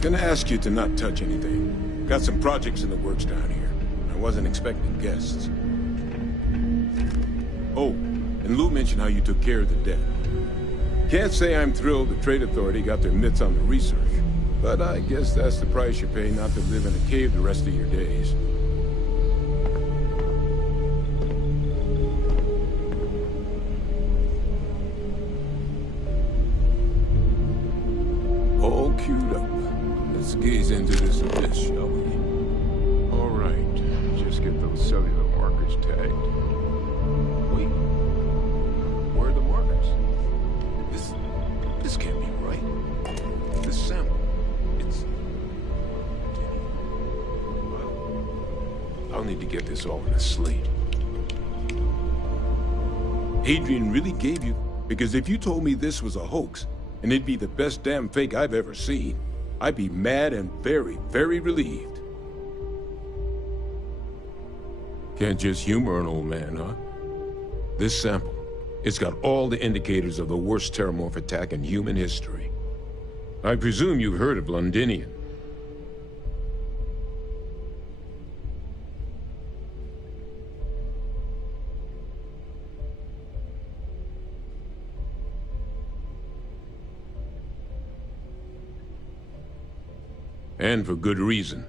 Gonna ask you to not touch anything. Got some projects in the works down here. I wasn't expecting guests. Oh, and Lou mentioned how you took care of the debt. Can't say I'm thrilled the Trade Authority got their mitts on the research, but I guess that's the price you pay not to live in a cave the rest of your days. All queued up. Let's gaze into this abyss, shall we? All right, just get those cellular markers tagged. Wait, where are the markers? This can't be right. This sample, it's... I'll need to get this all in a slate. Adrian really gave you... Because if you told me this was a hoax, and it'd be the best damn fake I've ever seen, I'd be mad and very, very relieved. Can't just humor an old man, huh? This sample, it's got all the indicators of the worst terramorph attack in human history. I presume you've heard of Londinian. And for good reason.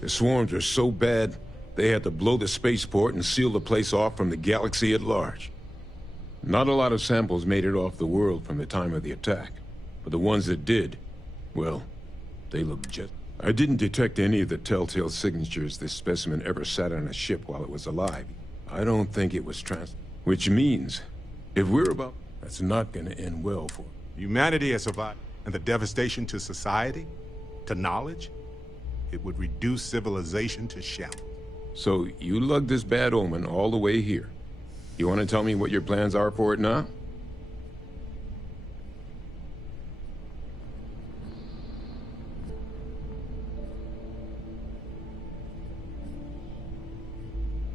The swarms are so bad, they had to blow the spaceport and seal the place off from the galaxy at large. Not a lot of samples made it off the world from the time of the attack, but the ones that did, well, they look just... I didn't detect any of the telltale signatures this specimen ever sat on a ship while it was alive. I don't think it was Which means, if we're about... That's not gonna end well for... Humanity has survived, and the devastation to society, to knowledge, it would reduce civilization to shambles. So you lugged this bad omen all the way here. You want to tell me what your plans are for it now?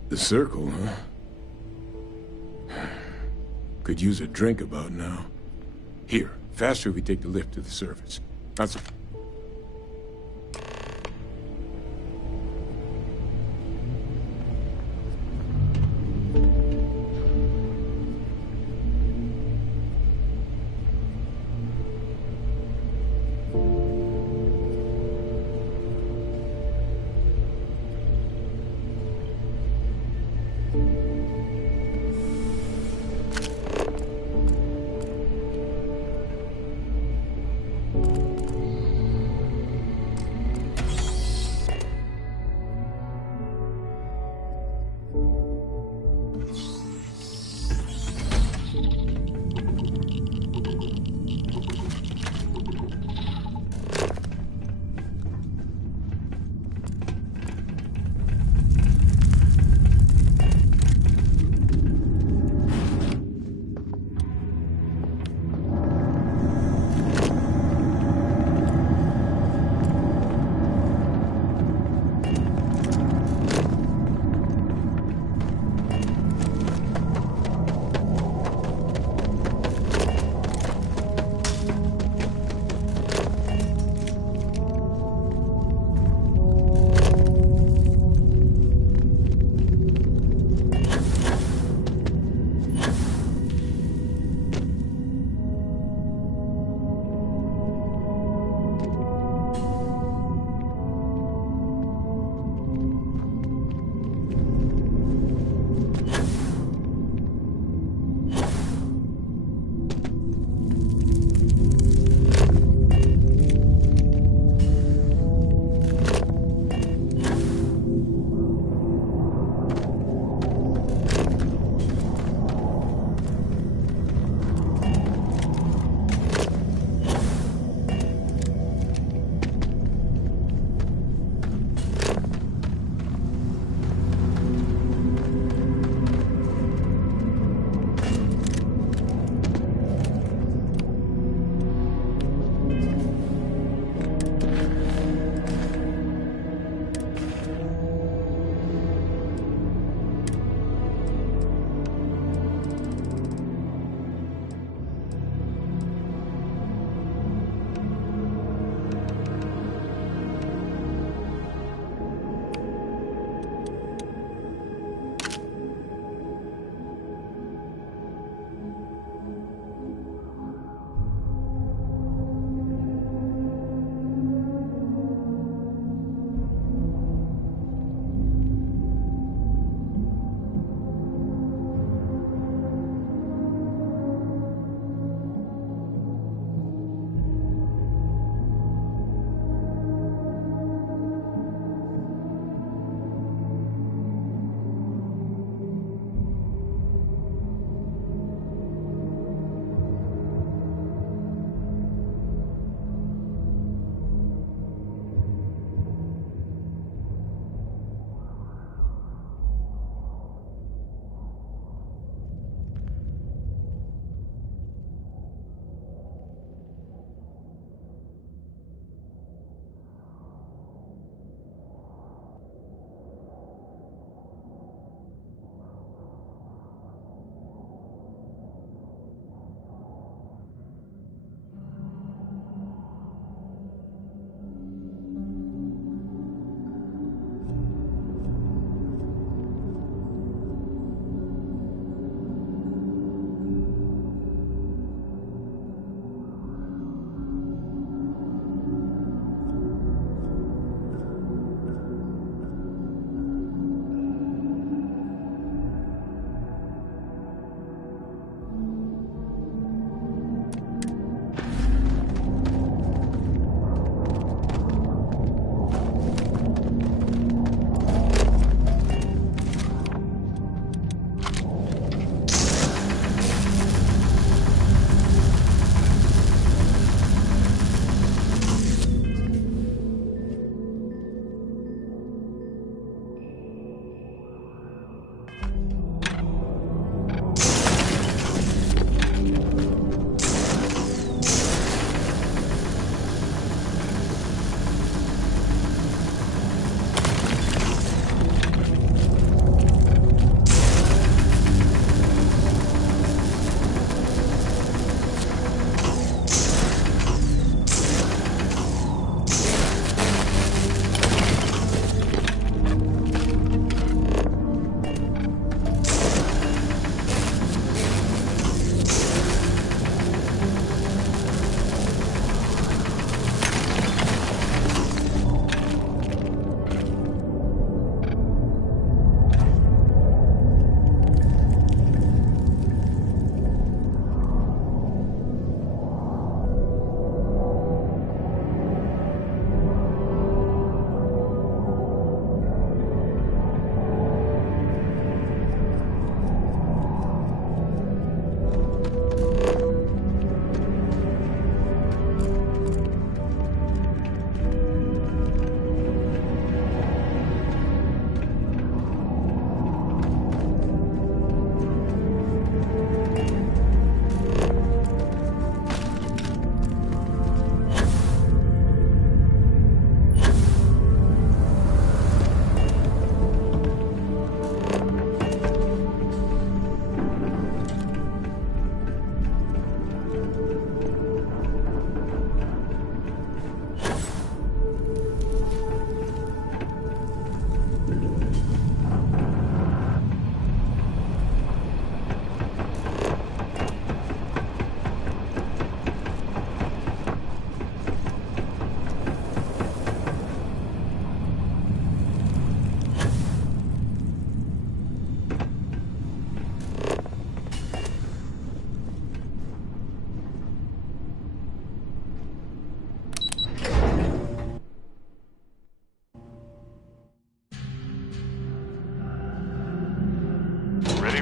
The circle, huh? Could use a drink about now. Here, faster if we take the lift to the surface. Not so...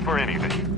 for anything.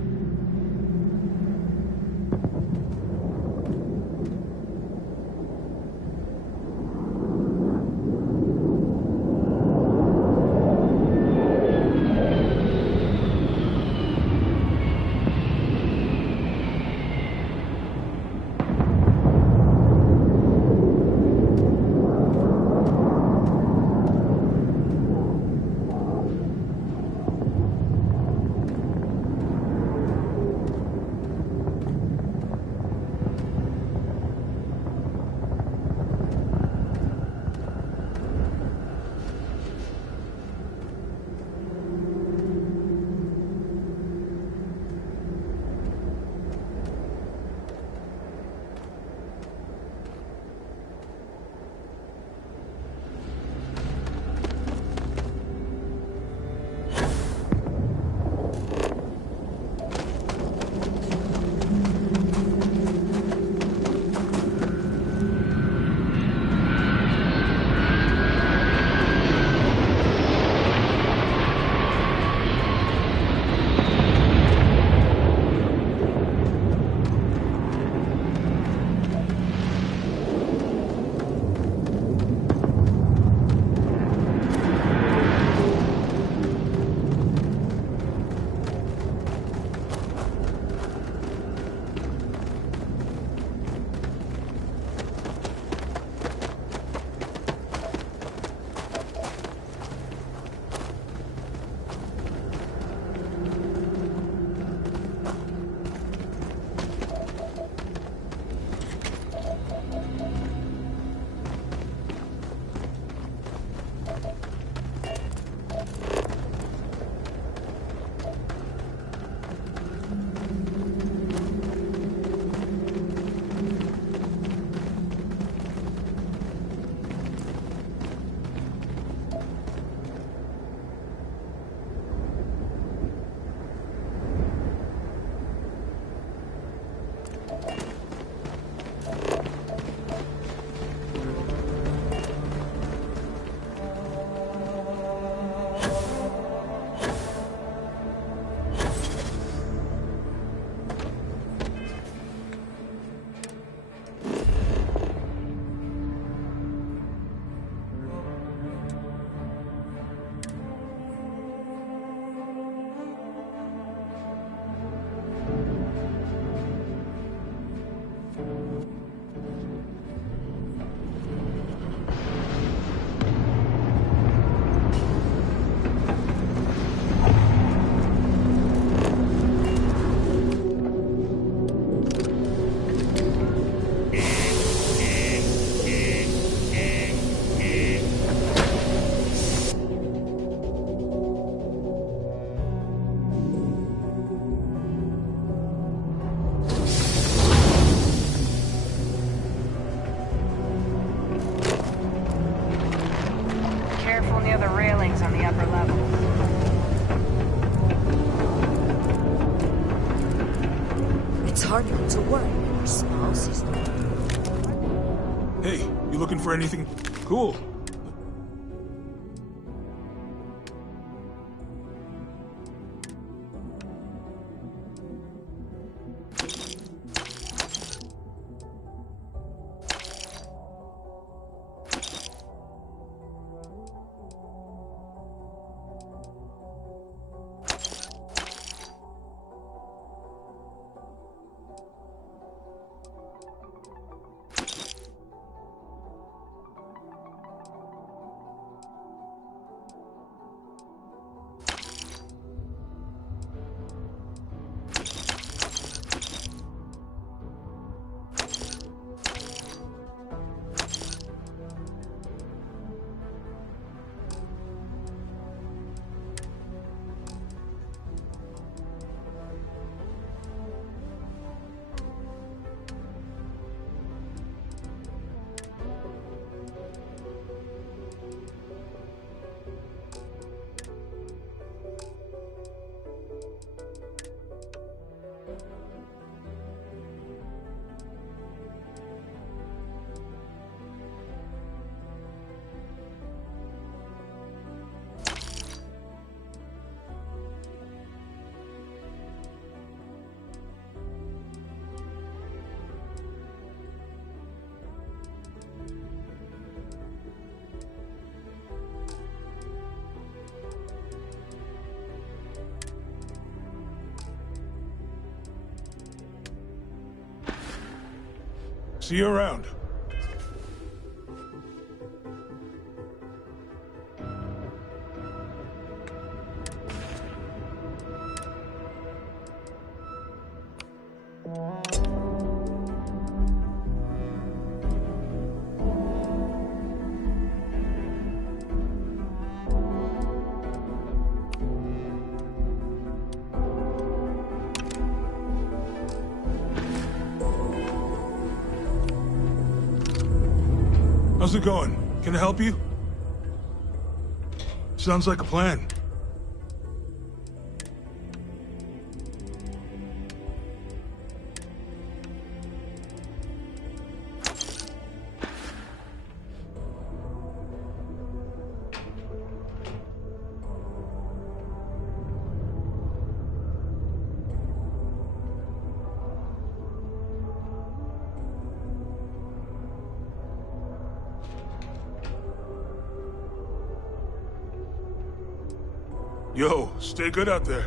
hard not to worry when your spouse is not. Hey, you looking for anything cool? See you around. How's it going? Can I help you? Sounds like a plan. Yo, stay good out there.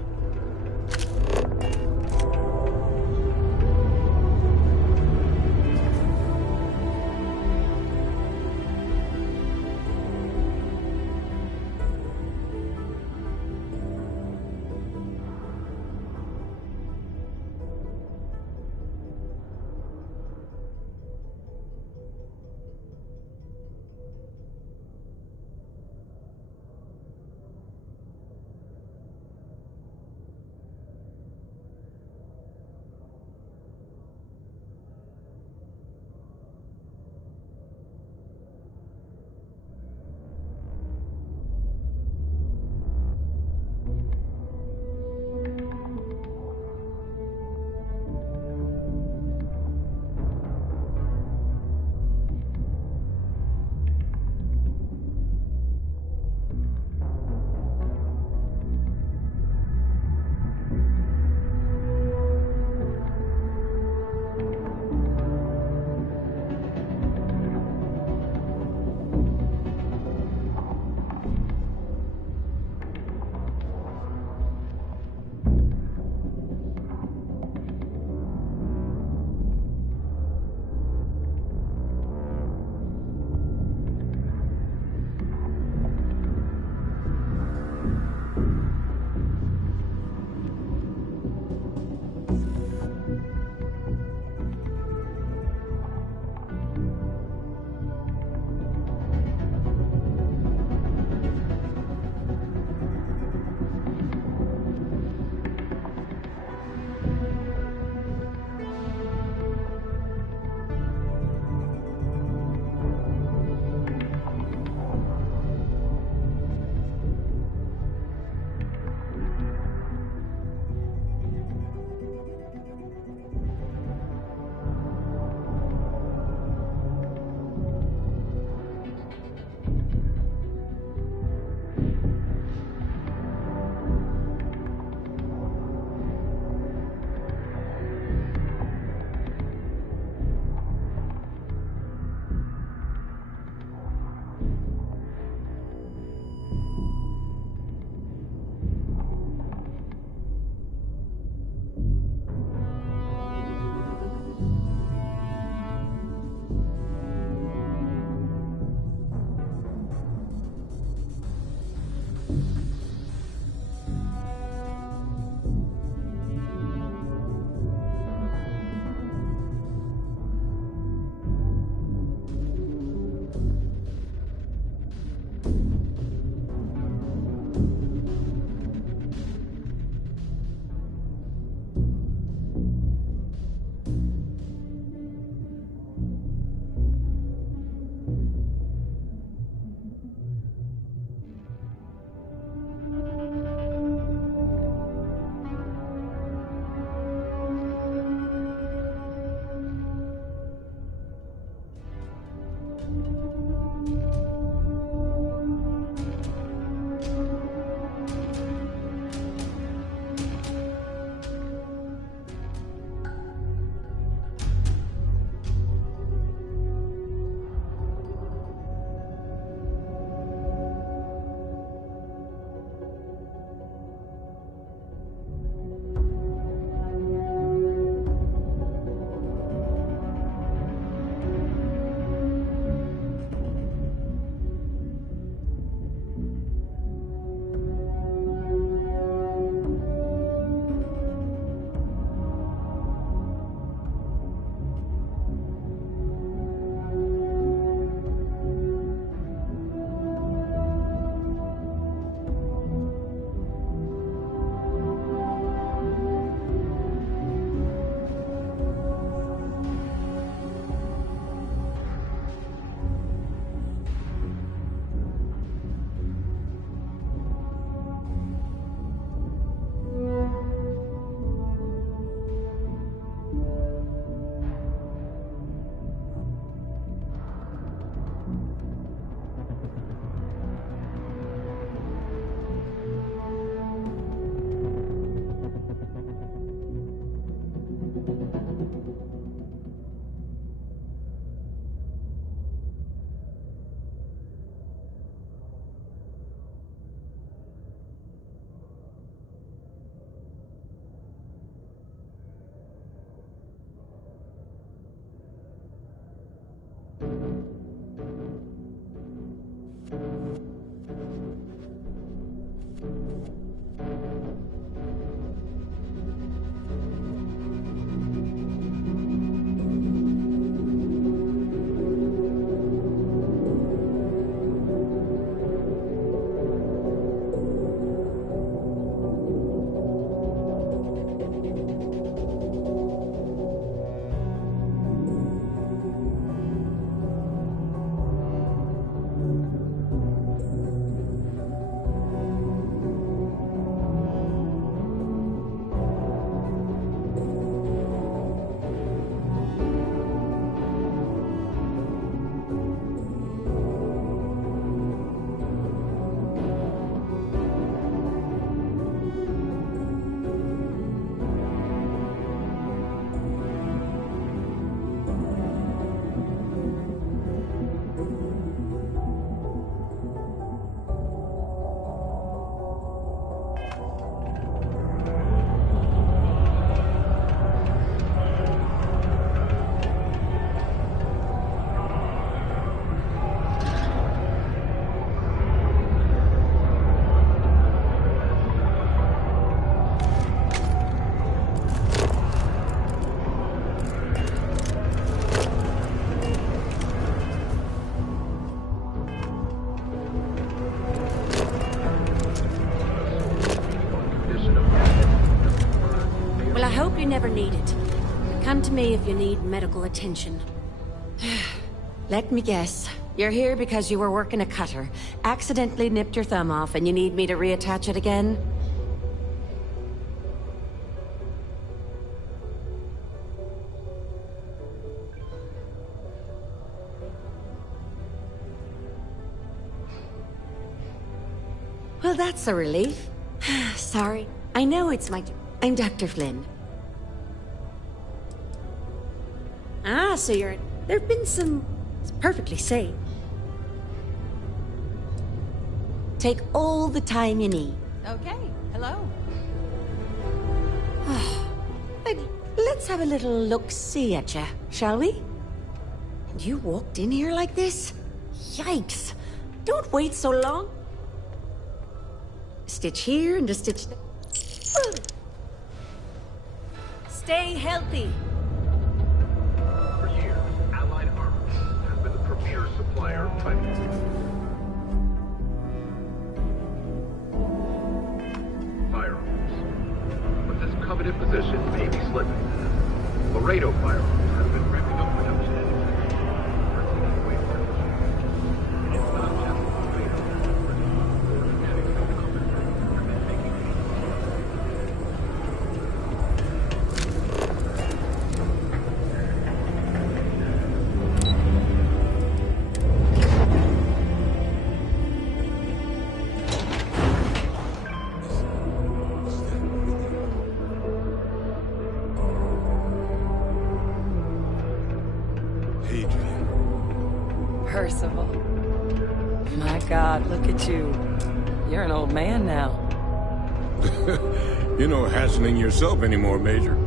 ever needed. Come to me if you need medical attention. Let me guess. You're here because you were working a cutter, accidentally nipped your thumb off, and you need me to reattach it again? Well, that's a relief. Sorry. I know it's my... I'm Dr. Flynn. Ah, so you're... There've been some... It's perfectly safe. Take all the time you need. Okay, hello. Let's have a little look-see at you, shall we? And you walked in here like this? Yikes. Don't wait so long. Stitch here and a stitch there. Stay healthy. For years, Allied Armaments has been the premier supplier of fighting firearms. But this coveted position may be slipping. Laredo firearms have been ramping up production and it's not just Laredo. Percival. My God, look at you. You're an old man now. You're no hassling yourself anymore, Major.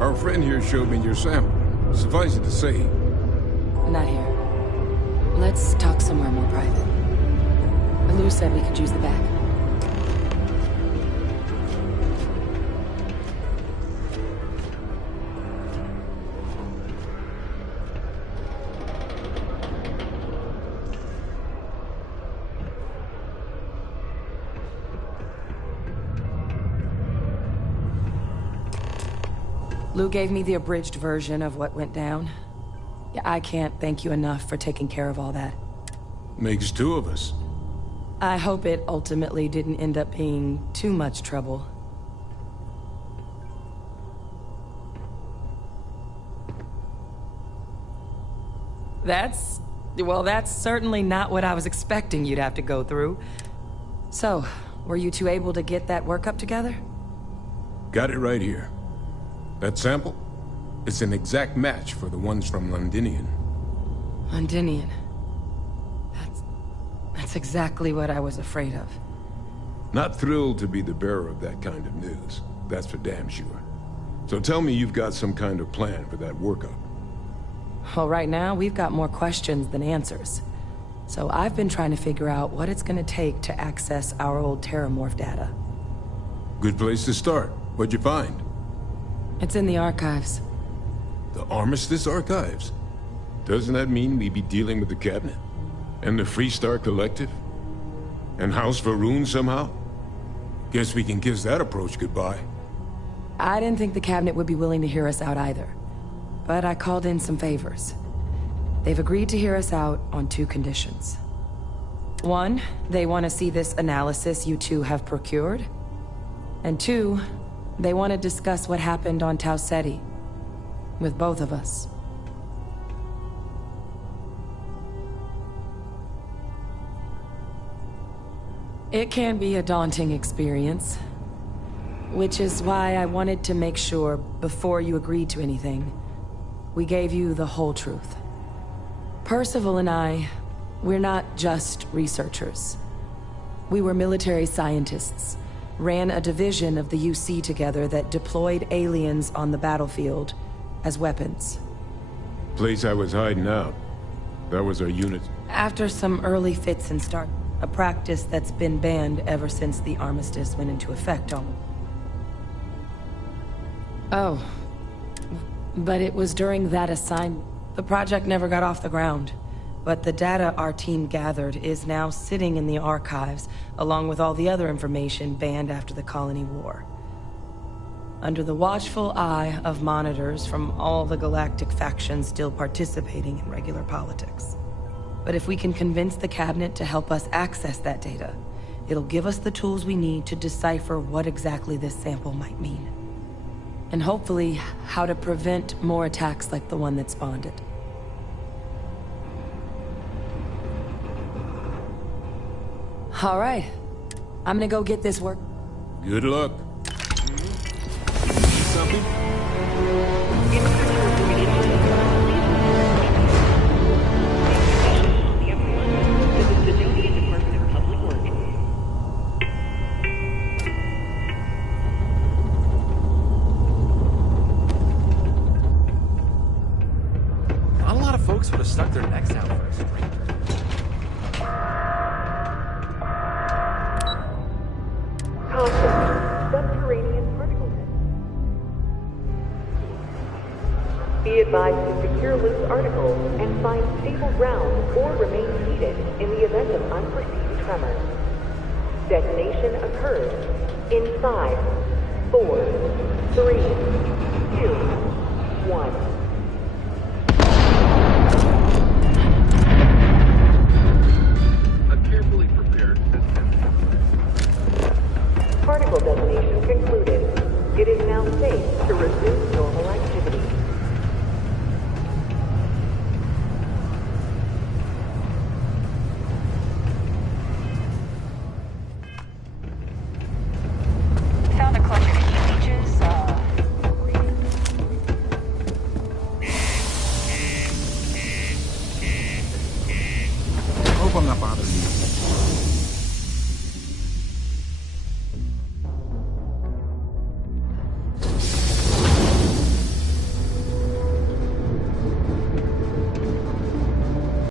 Our friend here showed me your sample. Suffice it to say... Not here. Let's talk somewhere more private. Lou said we could use the back. Lou gave me the abridged version of what went down. Yeah, I can't thank you enough for taking care of all that. Makes two of us. I hope it ultimately didn't end up being too much trouble. Well, that's certainly not what I was expecting you'd have to go through. So, were you two able to get that workup together? Got it right here. That sample? It's an exact match for the ones from Londinian. Londinian. That's exactly what I was afraid of. Not thrilled to be the bearer of that kind of news. That's for damn sure. So tell me you've got some kind of plan for that workup. Well, right now, we've got more questions than answers. So I've been trying to figure out what it's gonna take to access our old Terramorph data. Good place to start. What'd you find? It's in the archives. The Armistice Archives? Doesn't that mean we'd be dealing with the Cabinet? And the Freestar Collective? And House Varun somehow? Guess we can kiss that approach goodbye. I didn't think the Cabinet would be willing to hear us out either. But I called in some favors. They've agreed to hear us out on two conditions. One, they want to see this analysis you two have procured. And two, they want to discuss what happened on Tau Ceti. With both of us. It can be a daunting experience. Which is why I wanted to make sure, before you agreed to anything, we gave you the whole truth. Percival and I, we're not just researchers. We were military scientists, ran a division of the UC together that deployed aliens on the battlefield as weapons. Place I was hiding out. That was our unit. After some early fits and start, a practice that's been banned ever since the armistice went into effect on. Oh. But it was during that assignment. The project never got off the ground. But the data our team gathered is now sitting in the archives, along with all the other information banned after the Colony War. under the watchful eye of monitors from all the galactic factions still participating in regular politics. But if we can convince the cabinet to help us access that data, it'll give us the tools we need to decipher what exactly this sample might mean. And hopefully, how to prevent more attacks like the one that spawned it. All right. I'm gonna go get this work. Good luck. Something? Not a lot of folks would have stuck their necks out for a stranger. Subterranean particle test. Be advised to secure loose articles and find stable ground or remain seated in the event of unforeseen tremors. Detonation occurs in 5, 4, 3,